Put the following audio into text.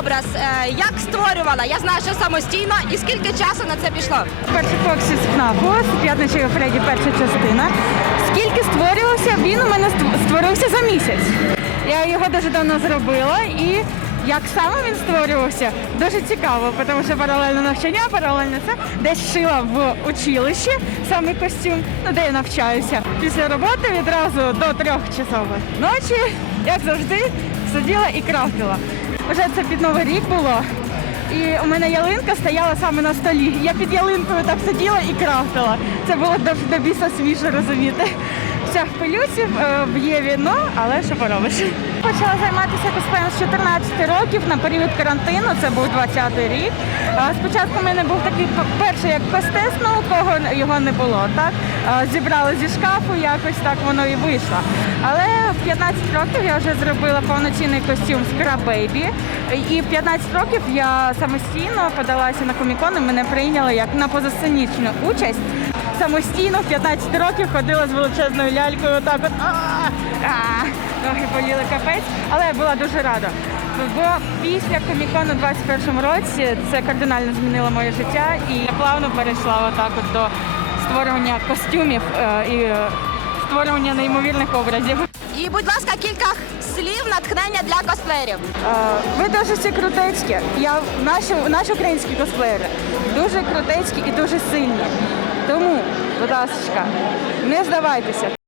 образ е, як створювала? Я знаю, що самостійно, і скільки часу на це пішло? Перший фоксі ФНАФу, з Фредді перша частина. Скільки створювався, він у мене створився за місяць. Я його дуже давно зробила і як саме він створювався, дуже цікаво, тому що паралельно навчання, паралельно це десь шила в училищі саме костюм, ну де я навчаюся. Після роботи відразу до трьох часов ночі, як завжди, сиділа і крафтила. Вже це під новий рік було. І у мене ялинка стояла саме на столі. Я під ялинкою так сиділа і крафтила. Це було до, до біса смішно розуміти. Вся в пилюці, е, б'є віно, але що поробиш. Почала займатися косплеєм з 14 років на період карантину, це був 20-й рік. Е, Спочатку в мене був такий перший як костес, ну у кого його не було. Так? Е, Зібрали зі шкафу, якось так воно і вийшло. Але в 15 років я вже зробила повноцінний костюм з Крабейбі. І в 15 років я самостійно подалася на комікон і мене прийняли як на позасценічну участь. Самостійно в 15 років ходила з величезною лялькою, отак от. Ноги боліли капець, але я була дуже рада. Бо після комікону у 21 році це кардинально змінило моє життя і я плавно перейшла отак от до створювання костюмів е, і е, створювання неймовірних образів. І, будь ласка, кілька слів натхнення для косплеєрів. Е, Ви дуже всі крутецькі. Я наші, наші українські косплеєри дуже крутецькі і дуже сильні. Тому, будь ласка, не здавайтеся.